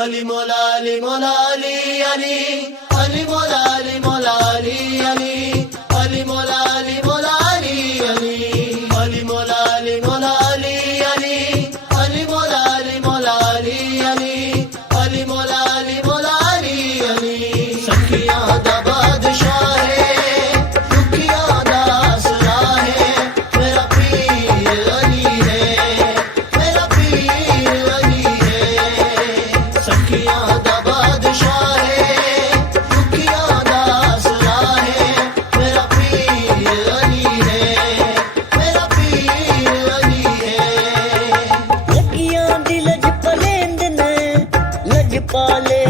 अली मौला अली मौला अली अली अली मौला अली मौला अली अली अली मौला अली मौला अली अली अली मौला अली मौला अली अली अली मौला अली मौला अली अली अली मौला अली मौला अली अली सखियां दा बादशाह है दुखियां दा आसरा है मेरा पीर अली है मेरा पीर अली है सखियां दा बादशाह है दुखियां दा आसरा है मेरा पीर अली है मेरा पीर अली है लगियां दी लज पलेंद ने लज पाले